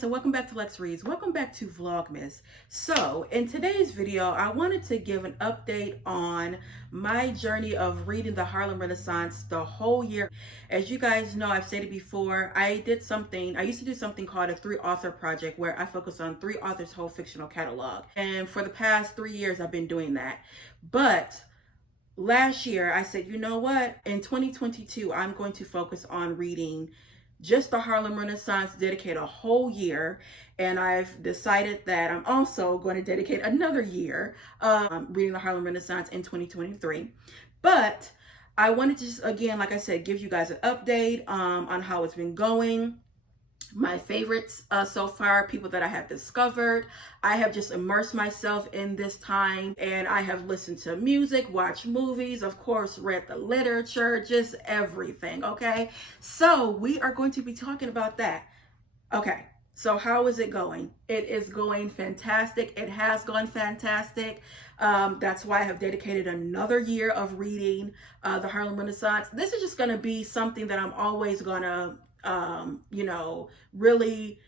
so welcome back to Lex Reads. Welcome back to Vlogmas. So in today's video, I wanted to give an update on my journey of reading the Harlem Renaissance the whole year. As you guys know, I've stated before, I used to do something called a 3-author project where I focus on 3 authors' whole fictional catalog. And for the past 3 years, I've been doing that. But last year, I said, you know what? In 2022, I'm going to focus on reading just the Harlem Renaissance, dedicate a whole year, and I've decided that I'm also going to dedicate another year reading the Harlem Renaissance in 2023. But I wanted to just, again, like I said, give you guys an update on how it's been going. My favorites so far, people that I have discovered. I have just immersed myself in this time, and I have listened to music, watched movies, of course, read the literature, just everything, okay? So we are going to be talking about that. Okay, so how is it going? It is going fantastic. It has gone fantastic. That's why I have dedicated another year of reading the Harlem Renaissance. This is just going to be something that I'm always going to really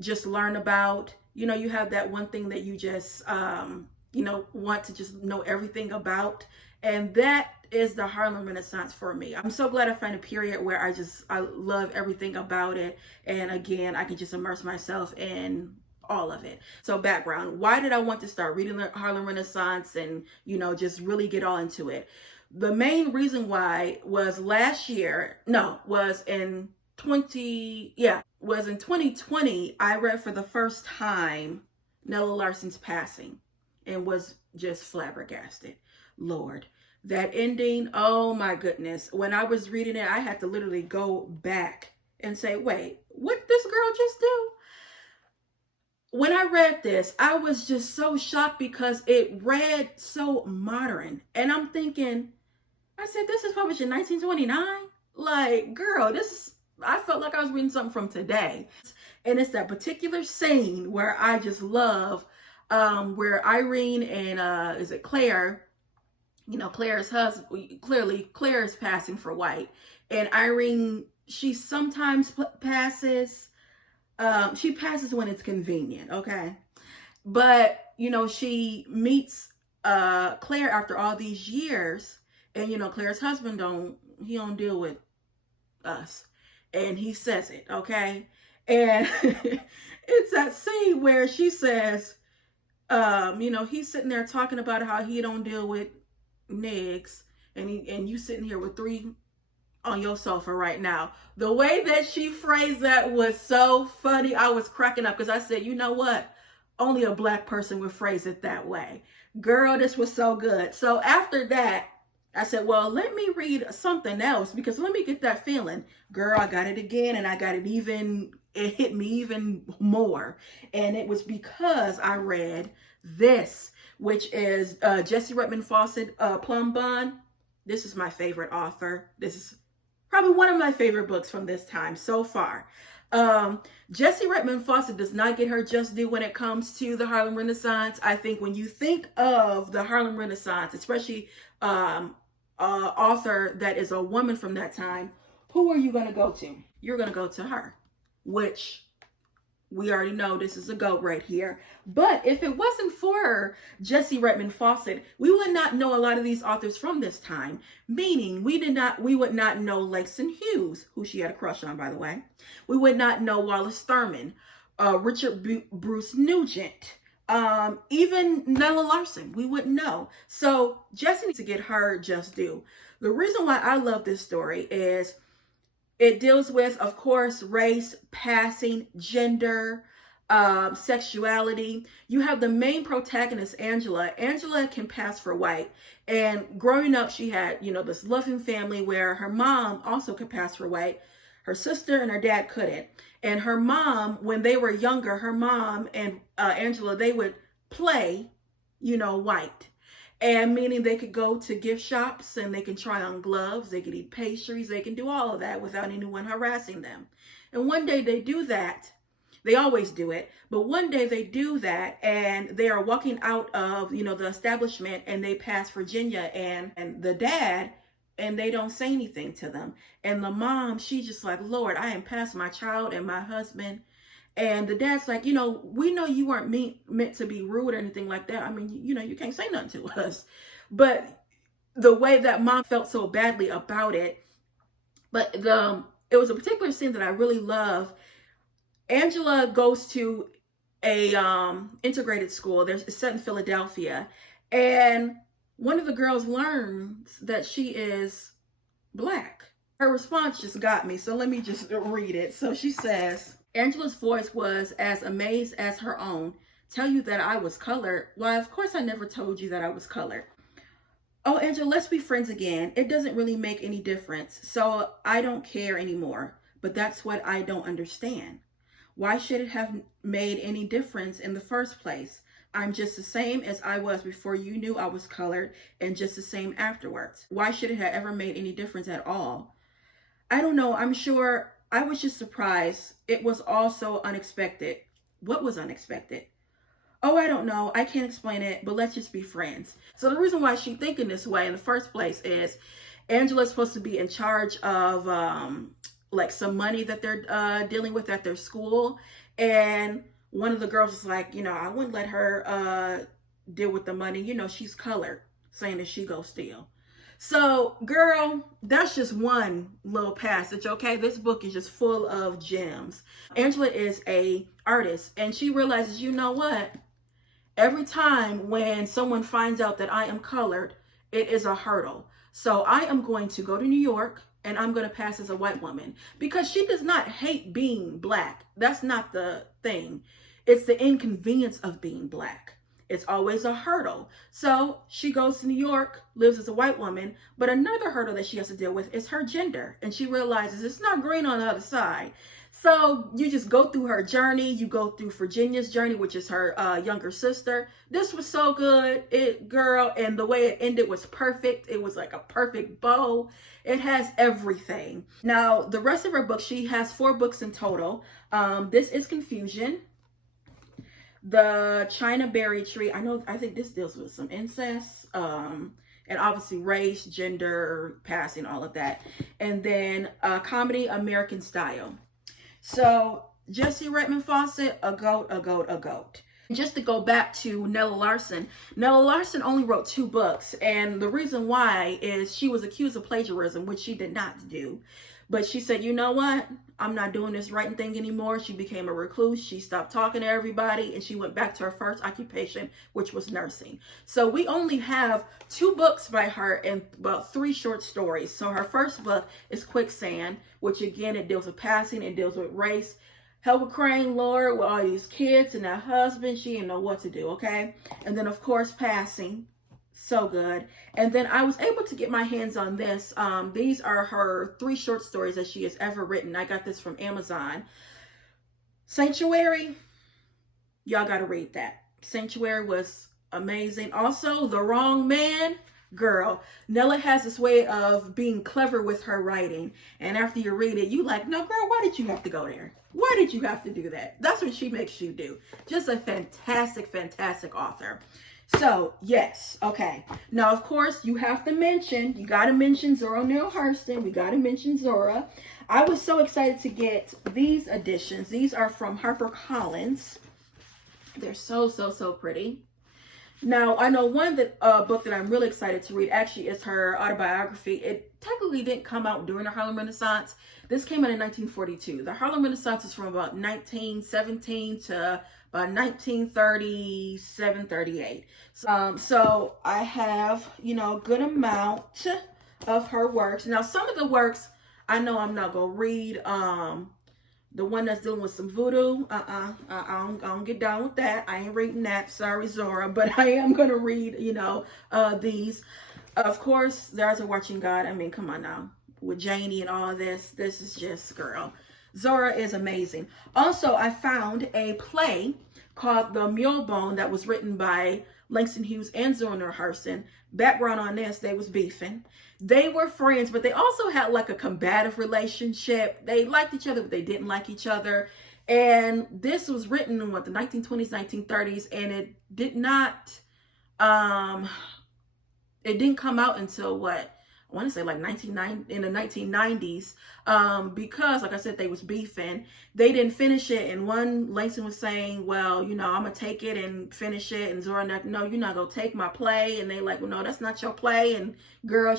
just learn about. You know, you have that one thing that you just, want to just know everything about. And that is the Harlem Renaissance for me. I'm so glad I found a period where I love everything about it. And again, I can just immerse myself in all of it. So background, why did I want to start reading the Harlem Renaissance and, just really get all into it? The main reason why was in 2020, I read for the first time Nella Larsen's passing and was just flabbergasted. Lord, that ending, oh my goodness. When I was reading it, I had to literally go back and say, wait, what did this girl just do? When I read this, I was just so shocked because it read so modern. And I'm thinking, I said, this is published in 1929? Like, girl, I felt like I was reading something from today. And it's that particular scene where I just love, where Irene and, is it Claire? Claire's husband, clearly Claire is passing for white. And Irene, she sometimes passes, she passes when it's convenient, okay? But, she meets Claire after all these years. And, Claire's husband don't deal with us. And he says it, okay? And it's that scene where she says, he's sitting there talking about how he don't deal with niggas, and you sitting here with 3 on your sofa right now. The way that she phrased that was so funny. I was cracking up because I said, you know what? Only a Black person would phrase it that way. Girl, this was so good. So after that, I said, well, let me read something else because let me get that feeling. Girl, I got it again, and it hit me even more. And it was because I read this, which is Jessie Fauset, Plum Bun. This is my favorite author. This is probably one of my favorite books from this time so far. Jessie Fauset does not get her just due when it comes to the Harlem Renaissance. I think when you think of the Harlem Renaissance, especially author that is a woman from that time, who are you going to go to? You're going to go to her, which we already know this is a GOAT right here. But if it wasn't for Jessie Fauset, we would not know a lot of these authors from this time, meaning we would not know Langston Hughes, who she had a crush on, by the way. We would not know Wallace Thurman, Richard Bruce Nugent, even Nella Larsen, we wouldn't know. So Jessie needs to get her just due. The reason why I love this story is it deals with, of course, race, passing, gender, sexuality. You have the main protagonist, Angela. Angela can pass for white. And growing up, she had, this loving family where her mom also could pass for white. Her sister and her dad couldn't. And her mom, when they were younger, her mom and Angela, they would play, white. And meaning they could go to gift shops and they can try on gloves, they could eat pastries, they can do all of that without anyone harassing them. And one day they do that. They always do it. But one day they do that and they are walking out of, the establishment and they pass Virginia and the dad, and they don't say anything to them. And the mom, she's just like, Lord, I am past my child and my husband. And the dad's like, we know you weren't meant to be rude or anything like that. I mean, you can't say nothing to us. But the way that mom felt so badly about it. But it was a particular scene that I really love. Angela goes to a integrated school. It's set in Philadelphia. And one of the girls learns that she is Black. Her response just got me, so let me just read it. So she says, Angela's voice was as amazed as her own. Tell you that I was colored? Why, of course I never told you that I was colored. Oh, Angela, let's be friends again. It doesn't really make any difference, so I don't care anymore. But that's what I don't understand. Why should it have made any difference in the first place? I'm just the same as I was before you knew I was colored, and just the same afterwards. Why should it have ever made any difference at all? I don't know. I'm sure I was just surprised. It was all so unexpected. What was unexpected? Oh, I don't know. I can't explain it, but let's just be friends. So the reason why she's thinking this way in the first place is Angela's supposed to be in charge of like some money that they're dealing with at their school. And one of the girls is like, I wouldn't let her deal with the money. She's colored, saying that she go steal. So, girl, that's just one little passage, okay? This book is just full of gems. Angela is a artist, and she realizes, you know what? Every time when someone finds out that I am colored, it is a hurdle. So I am going to go to New York, and I'm going to pass as a white woman, because she does not hate being Black. That's not the thing. It's the inconvenience of being Black. It's always a hurdle. So she goes to New York, lives as a white woman, but another hurdle that she has to deal with is her gender. And she realizes it's not green on the other side. So you just go through her journey. You go through Virginia's journey, which is her younger sister. This was so good, girl. And the way it ended was perfect. It was like a perfect bow. It has everything. Now, the rest of her books, she has 4 books in total. This is Confusion. The Chinaberry Tree. I think this deals with some incest, and obviously race, gender, passing, all of that. And then Comedy American Style. So Jessie Redman Fauset, a goat, a goat, a goat. Just to go back to Nella Larsen. Nella Larsen only wrote 2 books, and the reason why is she was accused of plagiarism, which she did not do. But she said, you know what? I'm not doing this writing thing anymore. She became a recluse. She stopped talking to everybody, and she went back to her first occupation, which was nursing. So we only have 2 books by her and about 3 short stories. So her first book is Quicksand, which again, it deals with passing, it deals with race. Helga Crane, Lord, with all these kids and that husband, she didn't know what to do, okay? And then, of course, Passing. So good. And then I was able to get my hands on this. These are her 3 short stories that she has ever written. I got this from Amazon. Sanctuary. Y'all got to read that. Sanctuary was amazing. Also, The Wrong Man. Girl, Nella has this way of being clever with her writing. And after you read it, you like, no, girl, why did you have to go there? Why did you have to do that? That's what she makes you do. Just a fantastic, fantastic author. So, yes, okay. Now, of course, you got to mention Zora Neale Hurston. We got to mention Zora. I was so excited to get these editions. These are from HarperCollins. They're so, so, so pretty. Now, I know one book that I'm really excited to read actually is her autobiography. It technically didn't come out during the Harlem Renaissance. This came out in 1942. The Harlem Renaissance is from about 1917 to about 1937, 38. So I have, a good amount of her works. Now, some of the works, I know I'm not going to read. The one that's dealing with some voodoo, I don't get down with that. I ain't reading that. Sorry, Zora. But I am going to read, these. Of course, there's a Watching God. I mean, come on now. With Janie and all this. This is just, girl. Zora is amazing. Also, I found a play called The Mule-Bone that was written by Langston Hughes and Zora Neale Hurston. Background on this, they was beefing. They were friends, but they also had like a combative relationship. They liked each other, but they didn't like each other. And this was written in the 1920s, 1930s, and it did not, it didn't come out until I want to say like 1990, in the 1990s, because like I said, they was beefing. They didn't finish it, and one, Langston was saying, well, you know, I'm gonna take it and finish it, and Zora, no, you're not gonna take my play. And they like, well, no, that's not your play. And girl,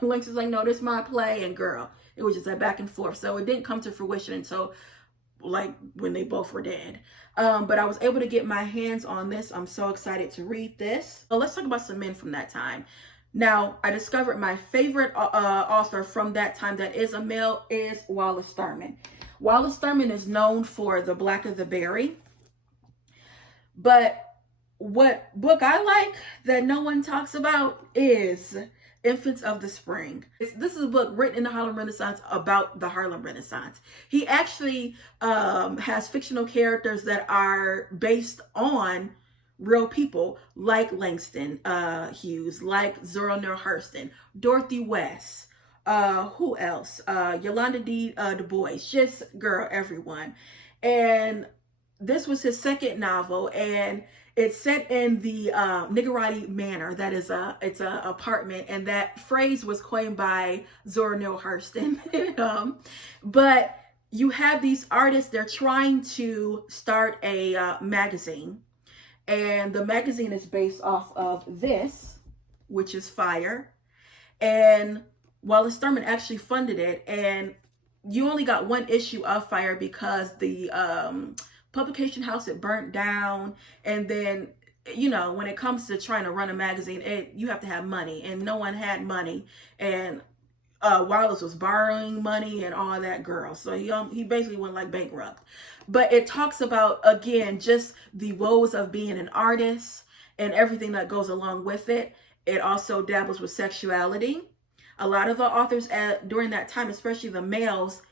Langston's like, no, this is my play. And girl, it was just that back and forth. So it didn't come to fruition until like when they both were dead. But I was able to get my hands on this. I'm so excited to read this. So let's talk about some men from that time. Now, I discovered my favorite author from that time that is a male is Wallace Thurman. Wallace Thurman is known for The Blacker the Berry. But what book I like that no one talks about is Infants of the Spring. This is a book written in the Harlem Renaissance about the Harlem Renaissance. He actually has fictional characters that are based on real people, like Langston Hughes, like Zora Neale Hurston, Dorothy West, who else? Yolanda Du Bois, just girl, everyone. And this was his second novel, and it's set in the Niggerati Manor. That is it's a apartment, and that phrase was coined by Zora Neale Hurston. But you have these artists, they're trying to start a magazine. And the magazine is based off of this, which is Fire. And Wallace Thurman actually funded it. And you only got one issue of Fire because the publication house had burnt down. And then, you know, when it comes to trying to run a magazine, you have to have money. And no one had money. And Wallace was borrowing money and all that, girl. So he basically went like bankrupt. But it talks about, again, just the woes of being an artist and everything that goes along with it. It also dabbles with sexuality. A lot of the authors during that time, especially the males,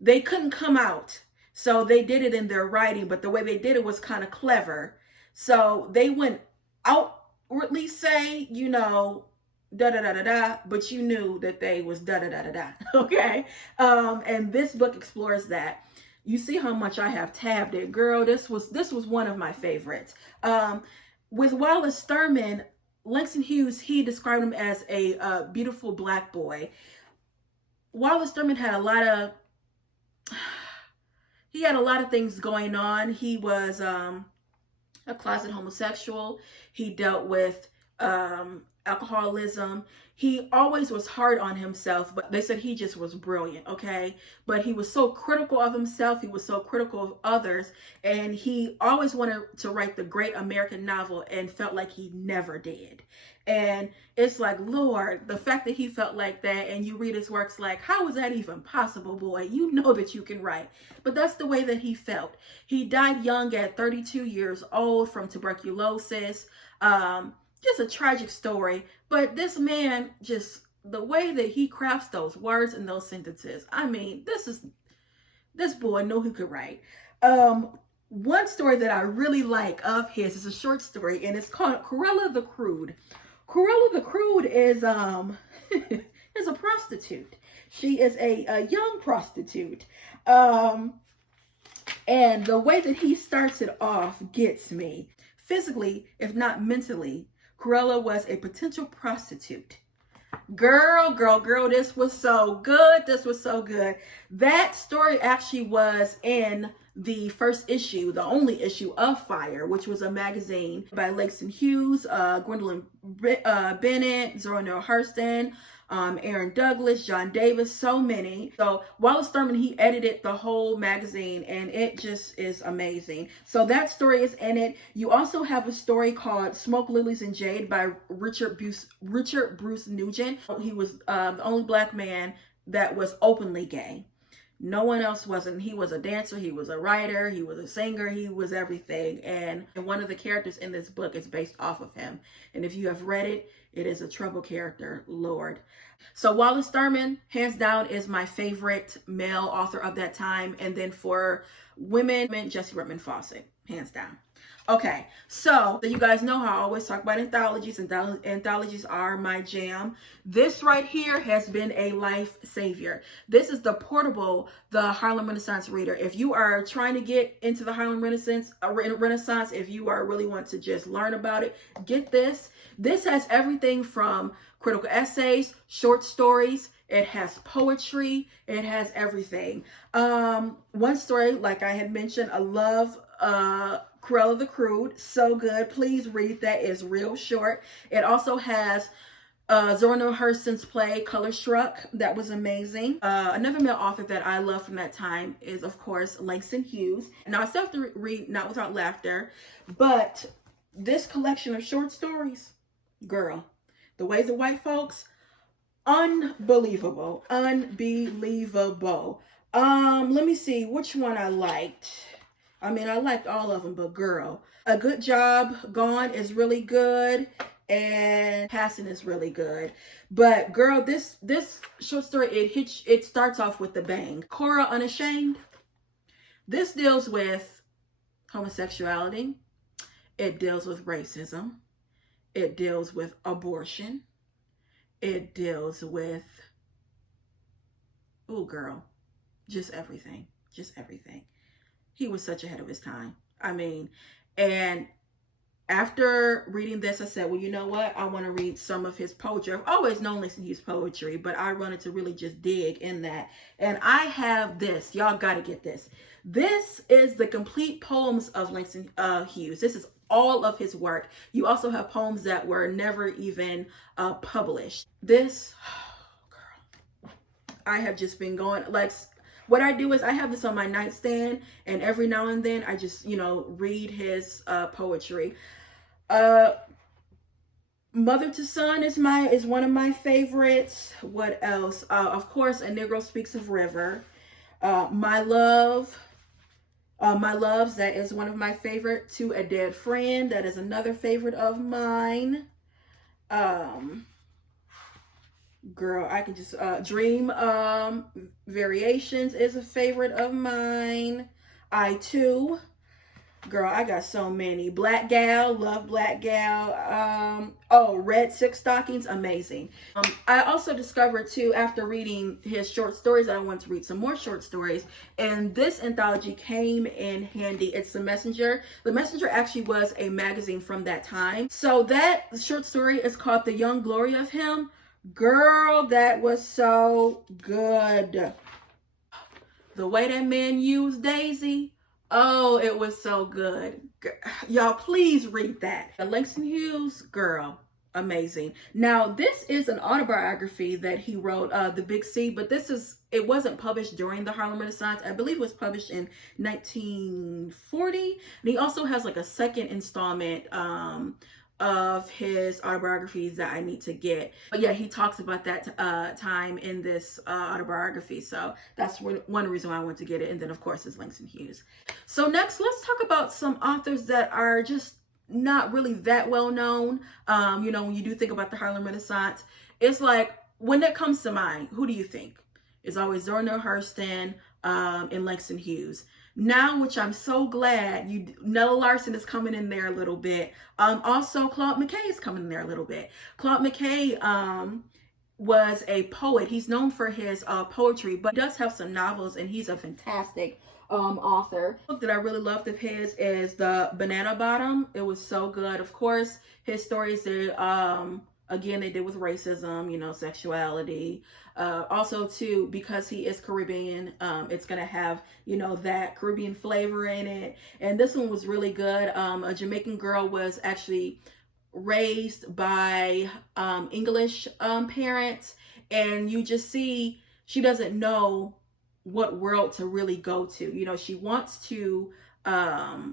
they couldn't come out. So they did it in their writing, but the way they did it was kind of clever. So they went outwardly say, you know, da da da da da, but you knew that they was da da da da da. Okay. And this book explores that. You see how much I have tabbed it, girl. This was one of my favorites. With Wallace Thurman, Langston Hughes, he described him as a beautiful black boy. Wallace Thurman had a lot of things going on. He was a closet homosexual. He dealt with alcoholism. He always was hard on himself, but they said he just was brilliant, okay? But he was so critical of himself. He was so critical of others. And he always wanted to write the great American novel and felt like he never did. And it's like, Lord, the fact that he felt like that, and you read his works like, how is that even possible, boy? You know that you can write. But that's the way that he felt. He died young at 32 years old from tuberculosis. Just a tragic story, but this man, just the way that he crafts those words and those sentences, I mean, this boy knew he could write. One story that I really like of his is a short story, and it's called Cordelia The Crude. Cordelia The Crude is is a prostitute. She is a young prostitute, and the way that he starts it off gets me. Physically, if not mentally, Cordelia was a potential prostitute. Girl, this was so good. This was so good. That story actually was in the first issue, the only issue of Fire, which was a magazine by Langston Hughes, Gwendolyn Bennett, Zora Neale Hurston, Aaron Douglas, John Davis, so many. So Wallace Thurman, he edited the whole magazine, and it just is amazing. So that story is in it. You also have a story called Smoke, Lilies, and Jade by Richard Bruce Nugent. He was the only black man that was openly gay. No one else wasn't. He was a dancer, he was a writer, he was a singer, he was everything. And one of the characters in this book is based off of him. And if you have read it, it is a trouble character, Lord. So Wallace Thurman, hands down, is my favorite male author of that time. And then for women, Jessie Fauset, hands down. Okay, so you guys know how I always talk about anthologies, and anthologies are my jam. This right here has been a life savior. This is the portable, the Harlem Renaissance reader. If you are trying to get into the Harlem Renaissance, if you are really want to just learn about it, get this. This has everything from critical essays, short stories. It has poetry. It has everything. One story, like I had mentioned, I love Cordelia The Crude. So good. Please read that. It's real short. It also has Zora Neale Hurston's play Color Struck. That was amazing. Another male author that I love from that time is, of course, Langston Hughes. Now, I still have to read Not Without Laughter, but this collection of short stories, girl, The Ways of White Folks, unbelievable. Unbelievable. Let me see which one I liked. I mean, I liked all of them, but girl, A Good Job Gone is really good, and Passing is really good. But girl, this short story, it starts off with the bang. Cora Unashamed. This deals with homosexuality. It deals with racism. It deals with abortion. It deals with, oh girl, just everything. Just everything. He was such ahead of his time. I mean, and after reading this, I said, well, you know what? I want to read some of his poetry. I've always known Langston Hughes poetry, but I wanted to really just dig in that. And I have this. Y'all got to get this. This is the complete poems of Langston Hughes. This is all of his work. You also have poems that were never even published. This, oh, girl, I have just been going, like, what I do is I have this on my nightstand, and every now and then I just, you know, read his poetry. Mother to Son is one of my favorites. What else? Of course, A Negro Speaks of River. My Loves, that is one of my favorite. To a Dead Friend, that is another favorite of mine. Girl, I can just Dream Variations is a favorite of mine. I Too. Girl, I got so many. Black Gal, love Black Gal. Oh, Red Silk Stockings, amazing. I also discovered too, after reading his short stories, that I want to read some more short stories. And this anthology came in handy. It's The Messenger. The Messenger actually was a magazine from that time. So that short story is called The Young Glory of Him. Girl, that was so good. The way that man used Daisy. Oh, it was so good. Y'all, please read that. Langston Hughes, girl, amazing. Now, this is an autobiography that he wrote, The Big C, but it wasn't published during the Harlem Renaissance. I believe it was published in 1940. And he also has like a second installment of his autobiographies that I need to get. But yeah, he talks about that time in this autobiography. So that's one reason why I want to get it. And then of course is Langston Hughes. So next, let's talk about some authors that are just not really that well known. You know, when you do think about the Harlem Renaissance, it's like, when that comes to mind, who do you think? It's always Zora Neale Hurston and Langston Hughes. Now, which I'm so glad, Nella Larsen is coming in there a little bit. Also, Claude McKay is coming in there a little bit. Claude McKay was a poet. He's known for his poetry, but does have some novels, and he's a fantastic author. The book that I really loved of his is The Banana Bottom. It was so good. Of course, his stories, again, they did with racism, you know, sexuality. Also, too, because he is Caribbean, it's going to have, you know, that Caribbean flavor in it. And this one was really good. A Jamaican girl was actually raised by English parents. And you just see she doesn't know what world to really go to. You know, she wants to,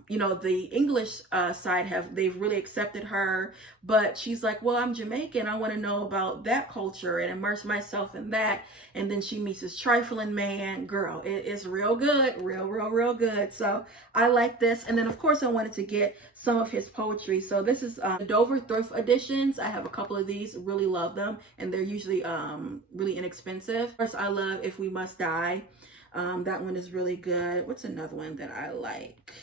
you know, the English side they've really accepted her, but she's like, well, I'm Jamaican. I want to know about that culture and immerse myself in that. And then she meets this trifling man. Girl, it is real good, real good. So I like this. And then of course I wanted to get some of his poetry. So this is Dover Thrift Editions. I have a couple of these, really love them. And they're usually really inexpensive. Of course, I love If We Must Die. That one is really good. What's another one that I like?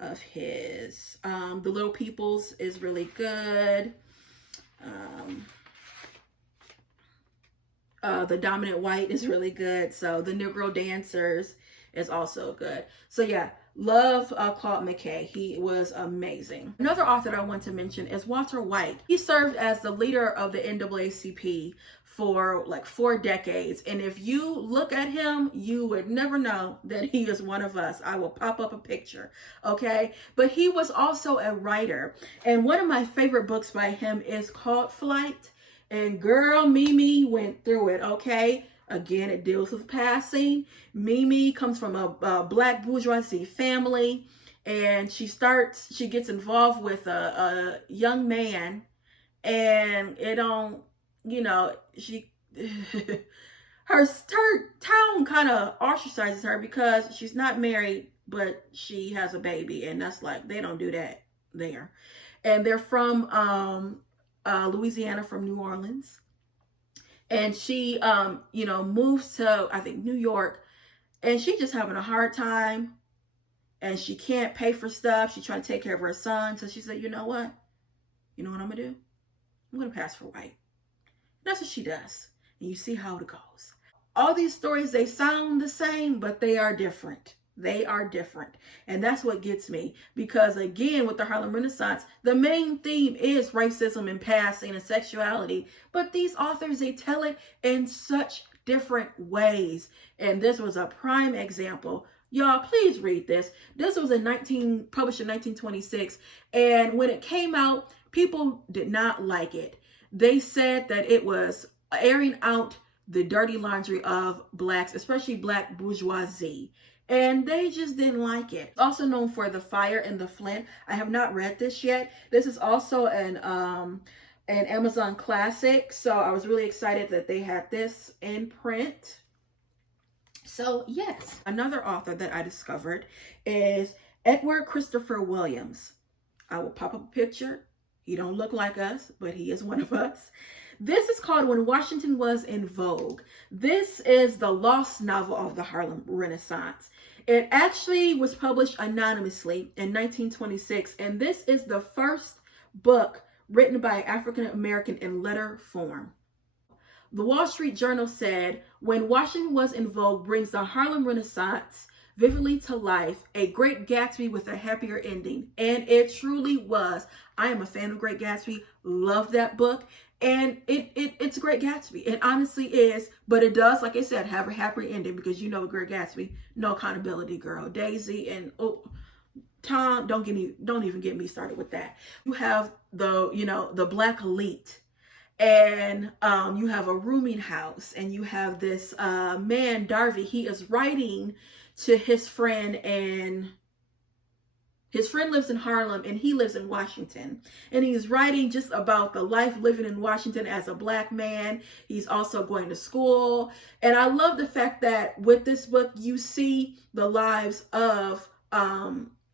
of his. The Little Peoples is really good. The Dominant White is really good. So The Negro Dancers is also good. So yeah, love Claude McKay. He was amazing. Another author I want to mention is Walter White. He served as the leader of the NAACP for like 4 decades. And if you look at him, you would never know that he is one of us. I will pop up a picture, okay? But he was also a writer. And one of my favorite books by him is called Flight. And girl, Mimi went through it, okay? Again, it deals with passing. Mimi comes from a black bourgeoisie family, and she gets involved with a young man, and it don't, you know, her town kind of ostracizes her because she's not married, but she has a baby, and that's like, they don't do that there. And they're from Louisiana, from New Orleans. And she, you know, moves to, I think, New York, and she's just having a hard time, and she can't pay for stuff. She's trying to take care of her son. So she said, you know what? You know what I'm going to do? I'm going to pass for white. That's what she does. And you see how it goes. All these stories, they sound the same, but they are different. They are different. And that's what gets me. Because again, with the Harlem Renaissance, the main theme is racism and passing and sexuality. But these authors, they tell it in such different ways. And this was a prime example. Y'all, please read this. This was published in 1926. And when it came out, people did not like it. They said that it was airing out the dirty laundry of blacks, especially black bourgeoisie. And they just didn't like it. Also known for The Fire in the Flint. I have not read this yet. This is also an Amazon classic. So I was really excited that they had this in print. So yes, another author that I discovered is Edward Christopher Williams. I will pop up a picture. He don't look like us, but he is one of us. This is called When Washington Was in Vogue. This is the lost novel of the Harlem Renaissance. It actually was published anonymously in 1926, and this is the first book written by an African American in letter form. The Wall Street Journal said, When Washington Was in Vogue brings the Harlem Renaissance vividly to life, a Great Gatsby with a happier ending. And it truly was. I am a fan of Great Gatsby, love that book. And it's a Great Gatsby. It honestly is, but it does, like I said, have a happy ending because you know Great Gatsby, no accountability, girl. Daisy and Tom, don't even get me started with that. You have the black elite, and you have a rooming house, and you have this man, Darby. He is writing to his friend, and his friend lives in Harlem and he lives in Washington. And he's writing just about the life living in Washington as a black man. He's also going to school. And I love the fact that with this book, you see the lives of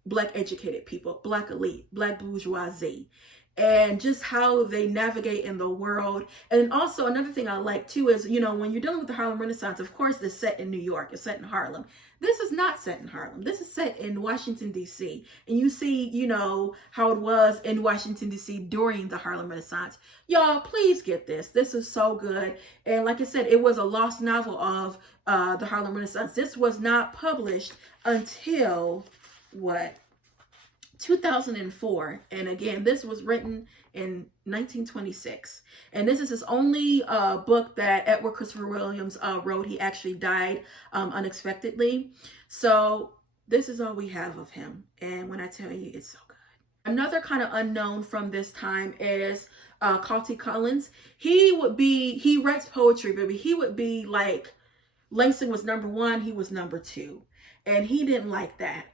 black educated people, black elite, black bourgeoisie, and just how they navigate in the world. And also another thing I like too is, when you're dealing with the Harlem Renaissance, of course, it's set in New York, it's set in Harlem. This is not set in Harlem. This is set in Washington, D.C. And you see, how it was in Washington, D.C. during the Harlem Renaissance. Y'all, please get this. This is so good. And like I said, it was a lost novel of the Harlem Renaissance. This was not published until, 2004. And again, this was written in 1926. And this is his only book that Edward Christopher Williams wrote. He actually died unexpectedly. So this is all we have of him. And when I tell you, it's so good. Another kind of unknown from this time is Calty Collins. He writes poetry, baby. He would be like, Langston was number 1, he was number 2. And he didn't like that.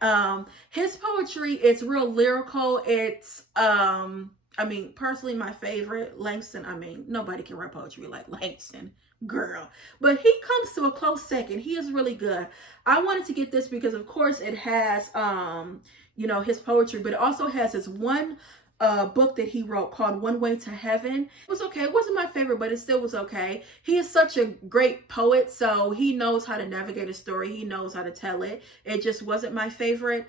His poetry, it's real lyrical. It's, personally my favorite, Langston. Nobody can write poetry like Langston, girl. But he comes to a close second. He is really good. I wanted to get this because, of course, it has, his poetry, but it also has his one book that he wrote called One Way to Heaven. It was okay. It wasn't my favorite, but it still was okay. He is such a great poet, so he knows how to navigate a story. He knows how to tell it. It just wasn't my favorite.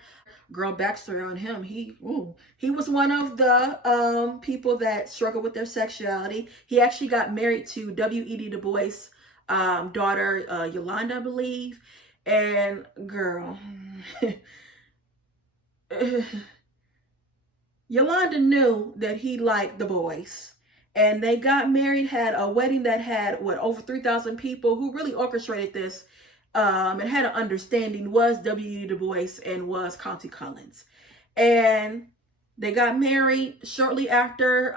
Girl, backstory on him. He was one of the people that struggled with their sexuality. He actually got married to W.E.B. Du Bois' daughter, Yolanda, I believe. And girl, Yolanda knew that he liked the boys, and they got married, had a wedding that had over 3,000 people. Who really orchestrated this and had an understanding was W.E.B. Du Bois and was Countee Cullen. And they got married shortly after,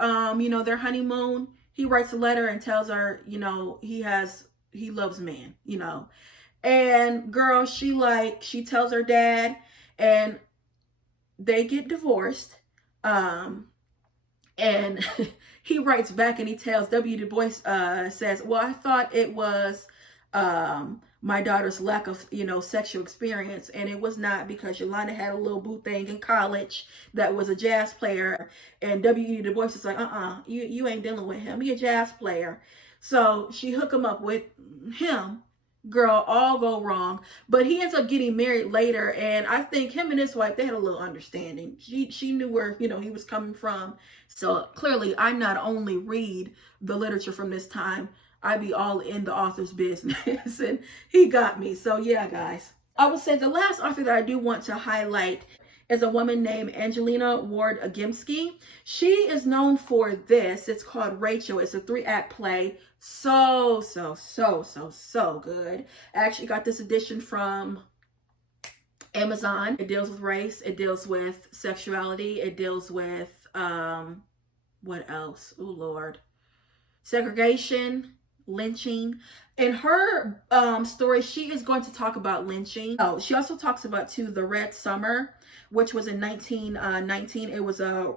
their honeymoon. He writes a letter and tells her, he loves men, and girl, she tells her dad, and they get divorced. And he writes back and he tells W. Du Bois, says, well, I thought it was my daughter's lack of, sexual experience. And it was not, because Yolanda had a little boo thing in college that was a jazz player. And W. Du Bois is like, you ain't dealing with him. He a jazz player. So she hooked him up with him. Girl, all go wrong. But he ends up getting married later, and I think him and his wife, they had a little understanding. She knew where he was coming from. So clearly, I not only read the literature from this time, I be all in the author's business, and he got me. So yeah, guys, I would say the last author that I do want to highlight is a woman named Angelina Grimké. She is known for this. It's called Rachel. It's a 3-act play. So good. I actually got this edition from Amazon. It deals with race. It deals with sexuality. It deals with, what else? Oh, Lord. Segregation, lynching. In her story, she is going to talk about lynching. Oh, she also talks about, too, the Red Summer, which was in 1919. It was a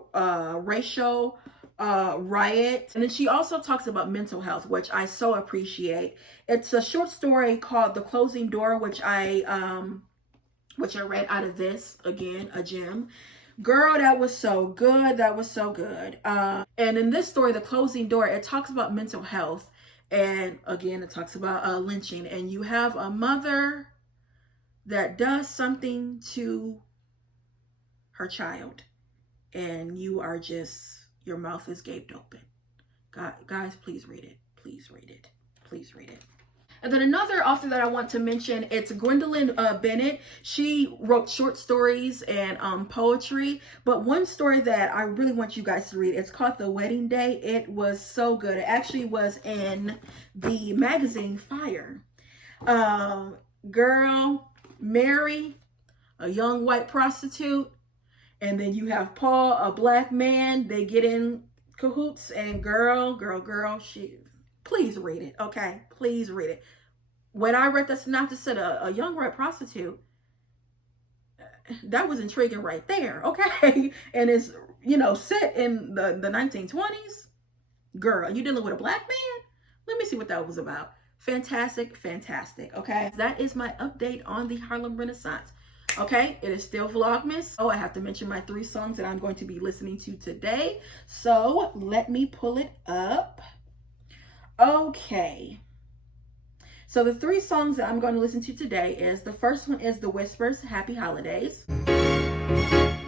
racial riot. And then she also talks about mental health, which I so appreciate. It's a short story called The Closing Door, which I read out of this. Again, a gem. Girl, that was so good. That was so good. And in this story, The Closing Door, it talks about mental health. And again, it talks about lynching. And you have a mother that does something to her child, and you are just, your mouth is gaped open. God, guys, please read it. Please read it. Please read it. And then another author that I want to mention, it's Gwendolyn Bennett. She wrote short stories and poetry, but one story that I really want you guys to read, it's called The Wedding Day. It was so good. It actually was in the magazine Fire. Girl, Mary, a young white prostitute, and then you have Paul, a black man. They get in cahoots, and girl, please read it, okay? Please read it. When I read the synopsis, said a young white prostitute, that was intriguing right there, okay? And it's, set in the 1920s. Girl, you dealing with a black man? Let me see what that was about. Fantastic, okay? That is my update on the Harlem Renaissance. Okay, it is still Vlogmas. Oh, I have to mention my 3 songs that I'm going to be listening to today. So let me pull it up. Okay. So the 3 songs that I'm going to listen to today is, the first one is The Whispers, Happy Holidays.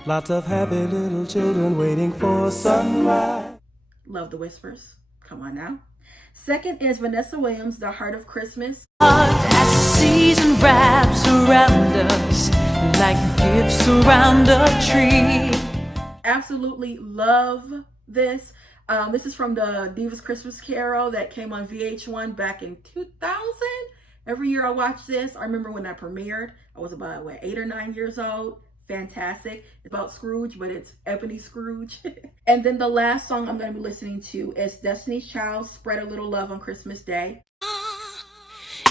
Lots of happy little children waiting for sunrise. Love The Whispers. Come on now. Second is Vanessa Williams, The Heart of Christmas. As the season wraps around us like gifts around a tree. Absolutely love this. This is from the Divas Christmas Carol that came on VH1 back in 2000. Every year I watch this. I remember when that premiered. I was about, 8 or 9 years old. Fantastic. It's about Scrooge, but it's Ebony Scrooge. And then the last song I'm going to be listening to is Destiny's Child, Spread a Little Love on Christmas Day.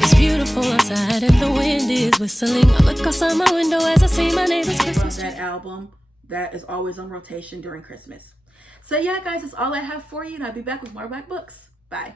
It's beautiful outside and the wind is whistling. I look outside my window as I see my neighbor's Christmas tree. That album that is always on rotation during Christmas. So yeah, guys, that's all I have for you, and I'll be back with more Black Books. Bye.